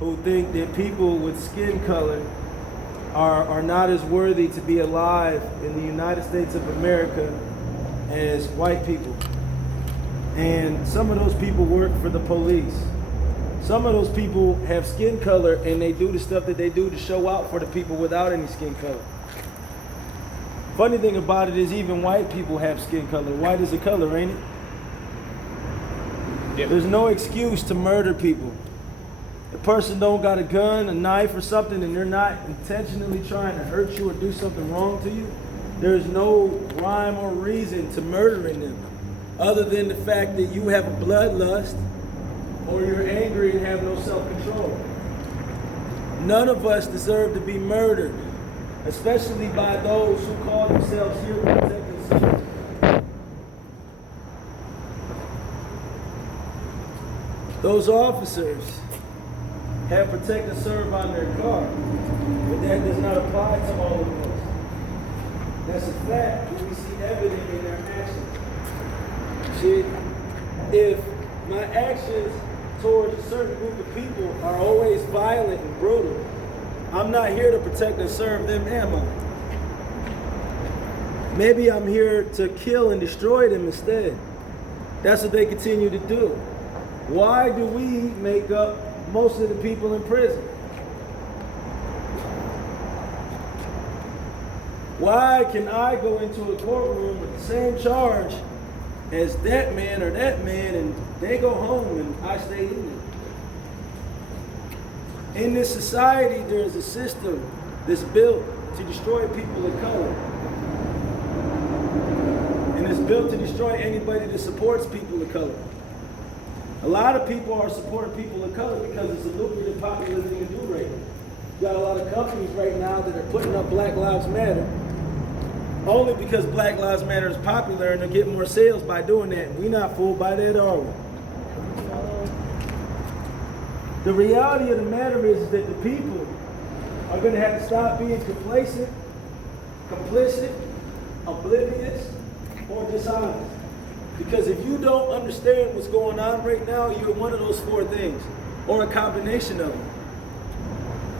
who think that people with skin color are not as worthy to be alive in the United States of America as white people. And some of those people work for the police. Some of those people have skin color and they do the stuff that they do to show out for the people without any skin color. Funny thing about it is even white people have skin color. White is a color, ain't it? Yep. There's no excuse to murder people. The person don't got a gun, a knife or something, and they're not intentionally trying to hurt you or do something wrong to you. There's no rhyme or reason to murdering them, other than the fact that you have a bloodlust or you're angry and have no self-control. None of us deserve to be murdered, especially by those who call themselves here to protect themselves. Those officers have protect and serve on their car, but that does not apply to all of us. That's a fact when we see evident in their actions. See, if my actions towards a certain group of people are always violent and brutal, I'm not here to protect and serve them, am I? Maybe I'm here to kill and destroy them instead. That's what they continue to do. Why do we make up most of the people in prison? Why can I go into a courtroom with the same charge as that man or that man and they go home and I stay in there? In this society, there is a system that's built to destroy people of color. And it's built to destroy anybody that supports people of color. A lot of people are supporting people of color because it's a lucrative, popular thing to do right now. You got a lot of companies right now that are putting up Black Lives Matter only because Black Lives Matter is popular and they're getting more sales by doing that. We're not fooled by that, are we? The reality of the matter is that the people are going to have to stop being complacent, complicit, oblivious, or dishonest. Because if you don't understand what's going on right now, you're one of those four things, or a combination of them.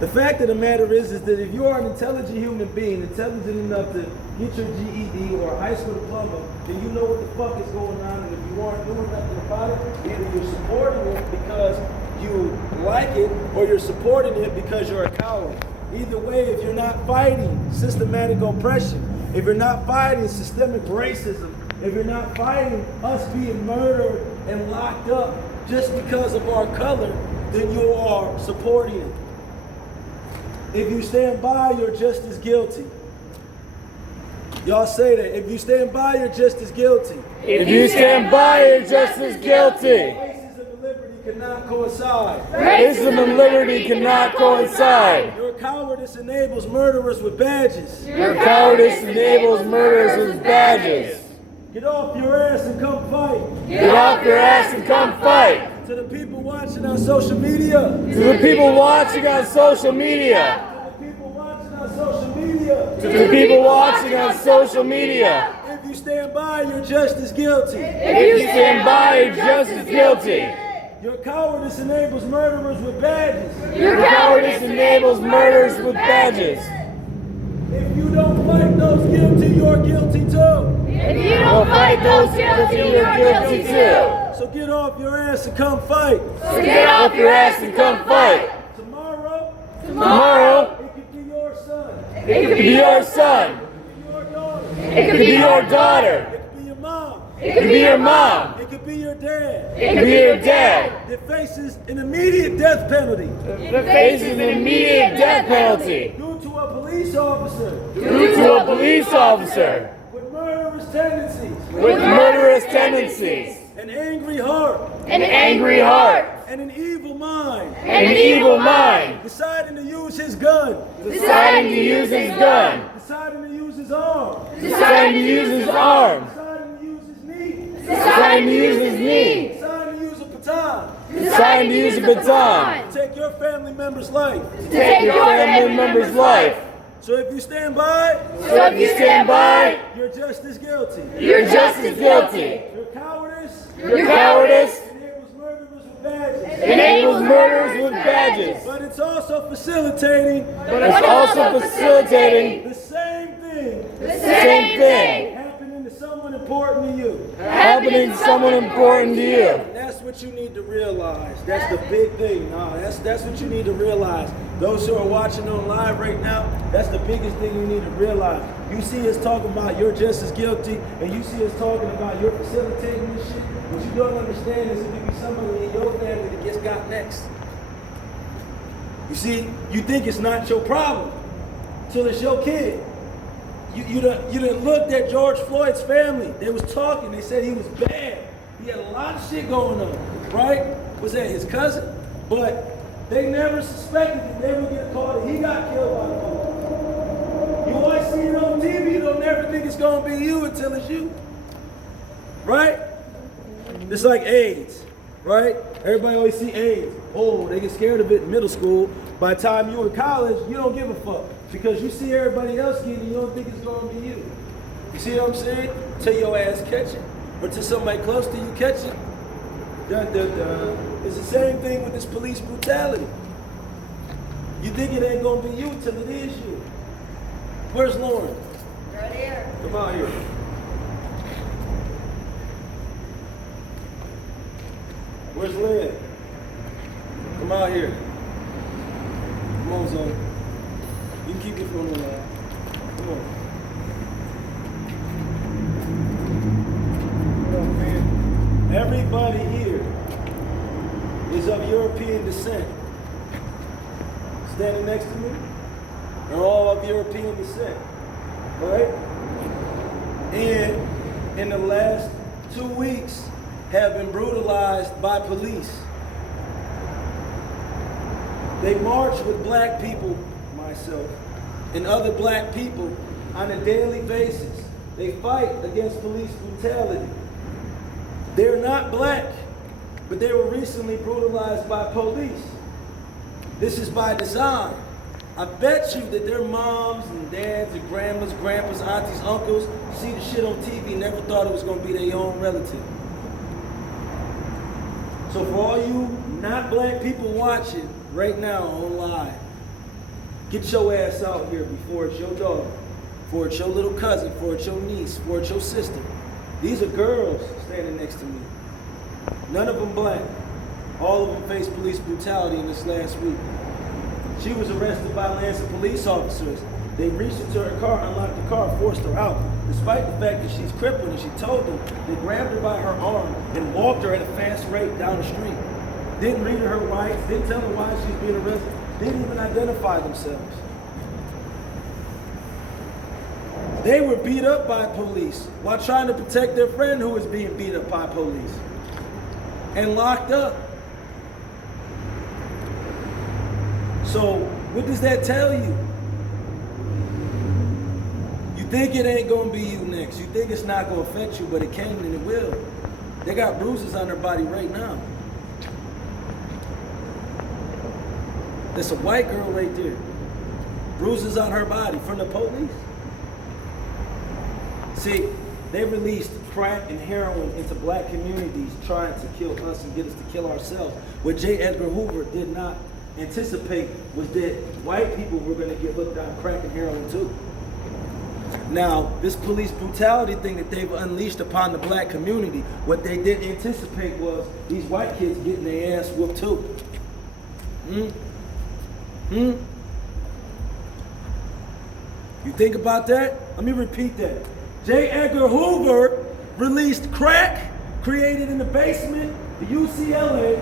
The fact of the matter is that if you are an intelligent human being, intelligent enough to get your GED or a high school diploma, then you know what the fuck is going on, and if you aren't doing nothing about it, either you're supporting it because you like it, or you're supporting it because you're a coward. Either way, if you're not fighting systematic oppression, if you're not fighting systemic racism, if you're not fighting us being murdered and locked up just because of our color, then you are supporting it. If you stand by, you're just as guilty. Y'all say that. If you stand by, you're just as guilty. If you stand by, you're just as guilty. Racism and liberty cannot coincide. Racism and liberty cannot coincide. Your cowardice enables murderers with badges. Your cowardice enables murderers with badges. Get off your ass and come fight. Get off your ass and come fight. To the people watching on social media. To the people watching on social media. To the people watching on social media. To the people watching on social media. If you stand by, you're just as guilty. If you stand by, you're just as guilty. Your cowardice enables murderers with badges. Your cowardice enables murderers with badges. If you don't fight those guilty, you're guilty too. If you don't fight those guilty, you're guilty too. So get off your ass and come fight. So get off your ass and come fight. Tomorrow, Tomorrow, it could be your son. it could be your son. It could be your daughter. It could be your daughter. It could be your mom. It could be your mom. It could be your dad. It could be your dad. That faces an immediate death penalty That faces an immediate death penalty due to a police officer due to a police officer with murderous tendencies, with murderous tendencies, an angry heart, an angry heart, and an evil mind, and an evil mind, deciding to use his gun, deciding to use his gun, deciding to use his arm, deciding to use his arm, deciding to use his knee, deciding to use his knee, deciding to use a baton, deciding to use a baton, to take your family member's life. to take your family member's life. So if you stand by, So if you stand by, you're just as guilty. you're just as guilty. Your cowardice Your cowardice enables murderers with badges. enables murderers with badges. charges. But it's also facilitating. But it's also facilitating The same thing. the same thing Happening to someone important to you. happening to someone important to you. That's what you need to realize. That's the big thing. That's what you need to realize. Those who are watching on live right now, that's the biggest thing you need to realize. You see us talking about you're just as guilty, and you see us talking about you're facilitating this shit. What you don't understand is it could be somebody in your family that gets got next. You see, you think it's not your problem till it's your kid. You done looked at George Floyd's family. They was talking. They said he was bad. He had a lot of shit going on, right? Was that his cousin? But they never suspected that they would get caught and he got killed by the police. You always see it on TV. You don't never think it's going to be you until it's you. Right? It's like AIDS, right? Everybody always see AIDS. Oh, they get scared of it in middle school. By the time you're in college, you don't give a fuck. Because you see everybody else getting it, you don't think it's going to be you. You see what I'm saying? Till your ass catch it. Or till somebody close to you catch it. Dun, dun, dun. It's the same thing with this police brutality. You think it ain't gonna be you till it is you. Where's Lauren? Right here. Come out here. Where's Lynn? Come out here. Come on, Zoe. You can keep your phone on loud. Come on. What up, man? Everybody here is of European descent. Standing next to me, they're all of European descent, right? And in the last 2 weeks have been brutalized by police. They march with black people, myself, and other black people on a daily basis. They fight against police brutality. They're not black, but they were recently brutalized by police. This is by design. I bet you that their moms and dads and grandmas, grandpas, aunties, uncles see the shit on TV, never thought it was gonna be their own relative. So for all you not black people watching right now on live, get your ass out here before it's your daughter, before it's your little cousin, before it's your niece, before it's your sister. These are girls standing next to me. None of them black. All of them faced police brutality in this last week. She was arrested by Lansing police officers. They reached into her car, unlocked the car, forced her out. Despite the fact that she's crippled and she told them, they grabbed her by her arm and walked her at a fast rate down the street. Didn't read her rights, didn't tell her why she's being arrested, didn't even identify themselves. They were beat up by police while trying to protect their friend who was being beat up by police and locked up. So what does that tell you? You think it ain't gonna be you next. You think it's not gonna affect you, but it can and it will. They got bruises on their body right now. There's a white girl right there. Bruises on her body from the police. See, they released crack and heroin into black communities trying to kill us and get us to kill ourselves. What J. Edgar Hoover did not anticipate was that white people were going to get hooked on crack and heroin too. Now, this police brutality thing that they've unleashed upon the black community, what they didn't anticipate was these white kids getting their ass whooped too. You think about that? Let me repeat that. J. Edgar Hoover released crack created in the basement of UCLA,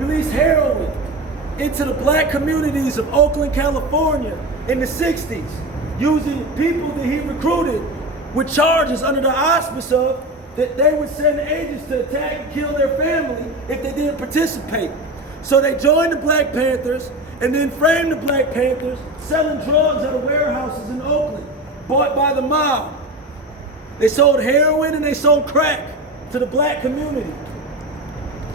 released heroin into the black communities of Oakland, California in the 60s, using people that he recruited with charges under the auspice of that they would send agents to attack and kill their family if they didn't participate. So they joined the Black Panthers and then framed the Black Panthers selling drugs out of warehouses in Oakland, bought by the mob. They sold heroin and they sold crack to the black community.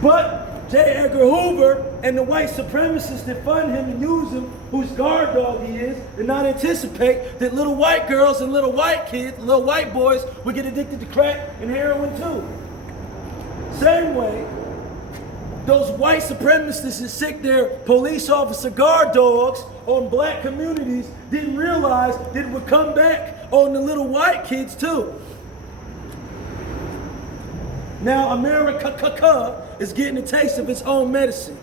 But J. Edgar Hoover and the white supremacists that fund him and use him, whose guard dog he is, did not anticipate that little white girls and little white kids, little white boys would get addicted to crack and heroin too. Same way those white supremacists that sick their police officer guard dogs on black communities didn't realize that it would come back on the little white kids too. Now America is getting a taste of its own medicine.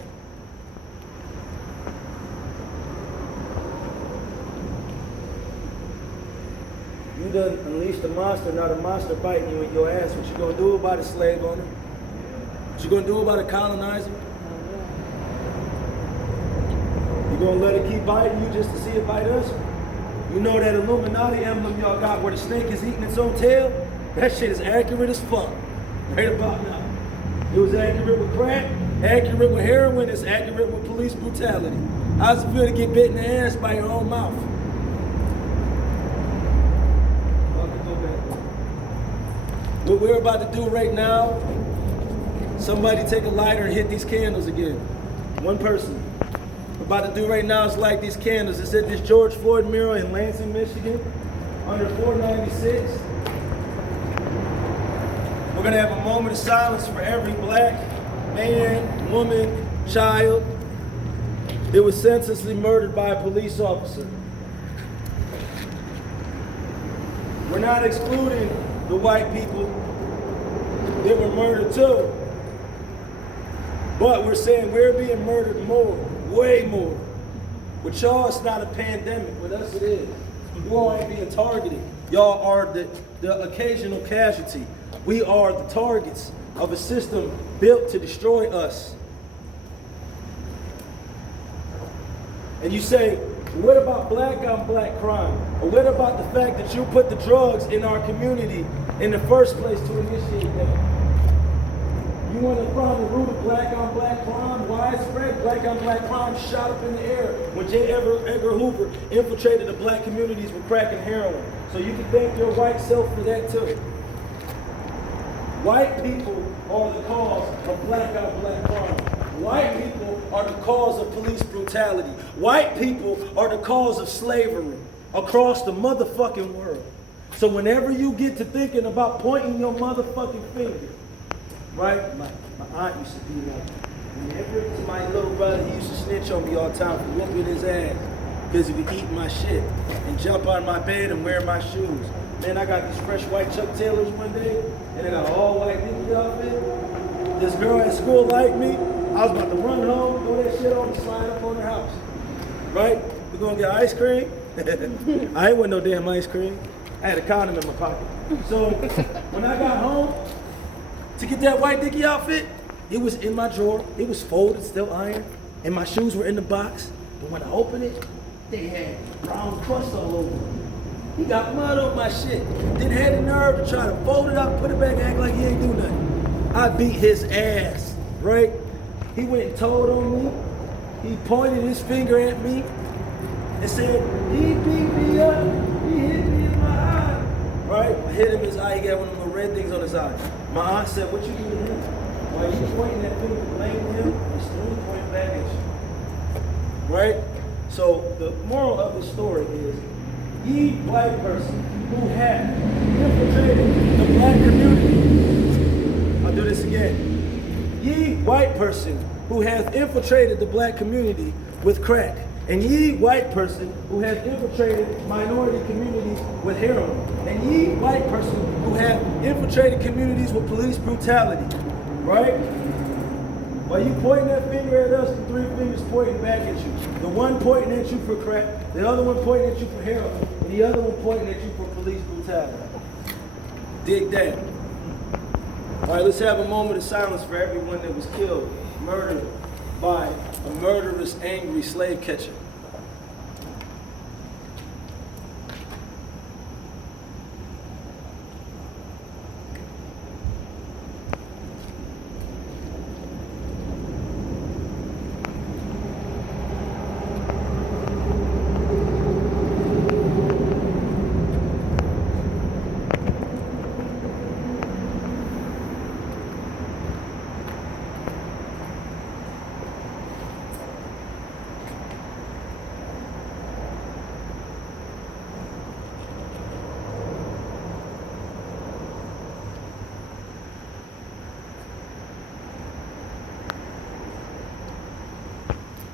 You done unleashed a monster, not a monster biting you in your ass. What you gonna do about a slave owner? What you gonna do about a colonizer? You gonna let it keep biting you just to see it bite us? You know that Illuminati emblem y'all got where the snake is eating its own tail? That shit is accurate as fuck. Right about now. It was accurate with crack, accurate with heroin, it's accurate with police brutality. How's it feel to get bit in the ass by your own mouth? What we're about to do right now, somebody take a lighter and hit these candles again. One person. What we're about to do right now is light these candles. It's at this George Floyd mural in Lansing, Michigan, under 496. We're gonna have a moment of silence for every black man, woman, child that was senselessly murdered by a police officer. We're not excluding the white people that were murdered too. But we're saying we're being murdered more, way more. With y'all, it's not a pandemic. With us, it is. You all ain't being targeted. Y'all are the occasional casualty. We are the targets of a system built to destroy us. And you say, what about black on black crime? Or what about the fact that you put the drugs in our community in the first place to initiate that? You want to find the root of black on black crime, widespread black on black crime shot up in the air when J. Edgar Hoover infiltrated the black communities with crack and heroin. So you can thank your white self for that too. White people are the cause of black on black crime. White people are the cause of police brutality. White people are the cause of slavery across the motherfucking world. So whenever you get to thinking about pointing your motherfucking finger, right? My aunt used to be like, whenever to my little brother, he used to snitch on me all the time for whooping his ass because he would eat my shit and jump on my bed and wear my shoes. Man, I got these fresh white Chuck Taylors one day, and I got an all white Dickie outfit. This girl at school liked me. I was about to run home, throw that shit on, and slide up on her house. Right? We gonna get ice cream? I ain't want no damn ice cream. I had a condom in my pocket. So when I got home to get that white Dickie outfit, it was in my drawer. It was folded, still ironed, and my shoes were in the box. But when I opened it, they had brown crust all over it. He got mud on my shit. Then had the nerve to try to fold it up, put it back, and act like he ain't do nothing. I beat his ass, right? He went and told on me. He pointed his finger at me and said, he beat me up. He hit me in my eye. Right? I hit him in his eye. He got one of the red things on his eye. My aunt said, what you do to him? While you pointing that finger, blaming him, he's still pointing back at you. Right? So the moral of the story is, ye white person who have infiltrated the black community. I'll do this again. Ye white person who hath infiltrated the black community with crack. And ye white person who hath infiltrated minority communities with heroin. And ye white person who hath infiltrated communities with police brutality. Right? While you pointing that finger at us, the three fingers pointing back at you. The one pointing at you for crack, the other one pointing at you for heroin, and the other one pointing at you for police brutality. Dig that. All right, let's have a moment of silence for everyone that was killed, murdered by a murderous, angry slave catcher.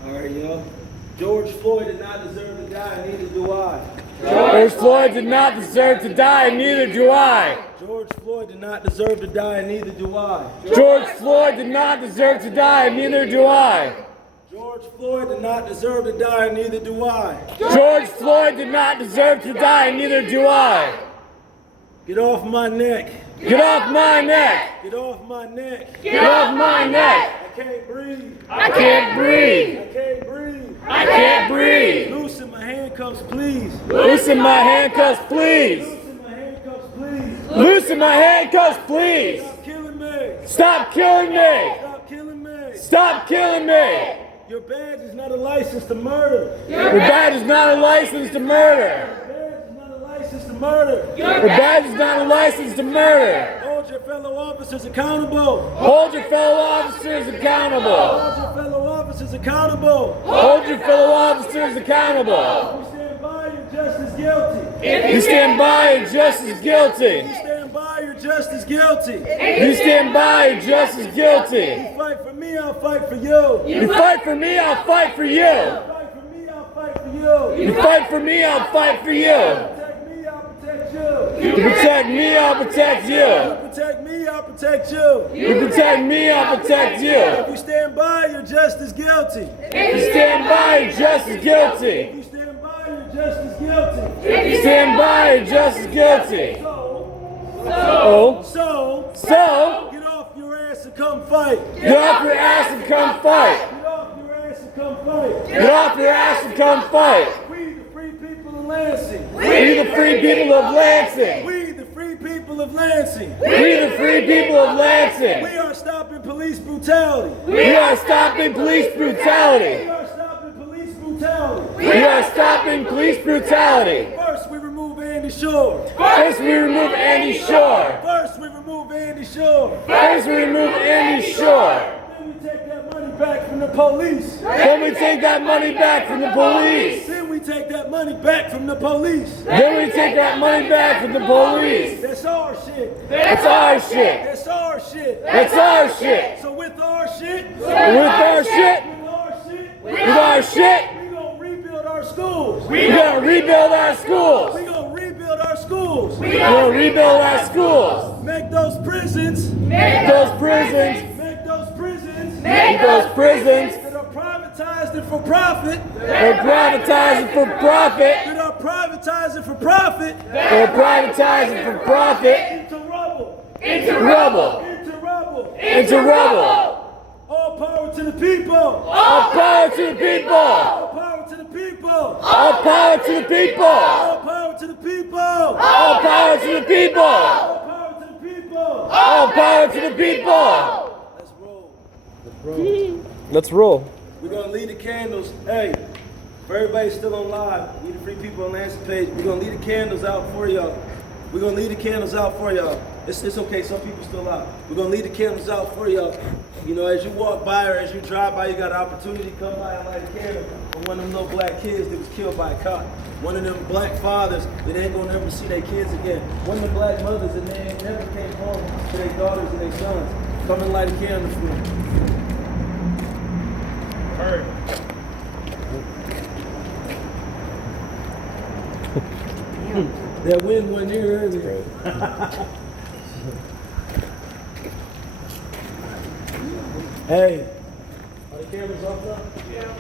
All right, y'all. George Floyd did not deserve to die, neither do I. George Floyd did not deserve to die, neither do I. George Floyd did not deserve to die, neither do I. George Floyd did not deserve to die, neither do I. George Floyd did not deserve to die, neither do I. George Floyd did not deserve to die, neither do I. Get off my neck. Get off my neck. Get off my neck. Get off my neck. I can't breathe. I can't breathe. I can't breathe. I can't breathe. Loosen my handcuffs, please. Loosen my handcuffs, please. Loosen my handcuffs, please. Loosen my handcuffs, please. Stop killing me. Stop killing me. Stop killing me. Stop killing me. Your badge is not a license to murder. Your badge is not a license to murder. Your badge is not a license to murder. Your badge is not a license to murder. Hold your fellow officers accountable. Hold your fellow officers accountable. Hold your fellow officers accountable. Hold your fellow officers accountable. You stand by, you're just as guilty. If you stand by, you're just as guilty. You stand by, you're just as guilty. If you stand by, you're just as guilty. You fight for me, I'll fight for you. You fight for me, I'll fight for you. Fight for me, I'll fight for you. You fight for me, I'll fight for you. Protect me, I'll protect you. You protect me, I'll protect you. Protect me, I'll protect you. You protect me, I'll protect you. If you stand by, you're just as guilty. If you stand by, you're just as guilty. If you stand by, you're just as guilty. If you stand by, you're just as guilty. So, get off your ass and come fight. get off your ass and come fight. Get off your ass and come fight. Get off your ass and come fight. We the free people of Lansing. We the free people of Lansing. We the free people of Lansing. We the free people of Lansing. We are stopping police brutality. We are stopping police We brutality. are stopping police brutality. We are stopping police brutality. First, we remove Andy Shore. First, we remove Andy Shore. First, we remove Andy Shore. First, we remove Andy Shore. Then we take that money back from the police. Then we take that money back from the police. Then we take that money back from the police. Then we take that money back from the police. That's our shit. That's our shit. That's our shit. That's our shit. So with our shit, With our shit, with our shit, with our shit, we gonna rebuild our schools. we're gonna rebuild our schools. We gonna rebuild our schools. We're gonna rebuild our schools. Make those prisons. Make those prisons. Make those prisons. Make those prisons. That are privatized and for profit. They're privatizing for profit. That are privatizing for profit. They're privatizing for profit. Into rubble. Into rubble. Into rubble. Into rubble. All power to the people. All power to the people. All power to the people. All power to the people. All power to the people. All power to the people. All power to the people. All power to the people. Let's roll. Let's roll. We're gonna lead the candles. Hey, for everybody still on live, we the free people on Lansing page. We're gonna lead the candles out for y'all. We're gonna lead the candles out for y'all. It's okay, some people still out. We're gonna lead the candles out for y'all. You know, as you walk by or as you drive by, you got an opportunity to come by and light a candle for one of them little black kids that was killed by a cop. One of them black fathers that ain't gonna never see their kids again. One of the black mothers that they ain't never came home to their daughters and their sons. Come and light a candle for them. Heard. That wind wasn't here earlier. Hey, are the cameras off now? Yeah.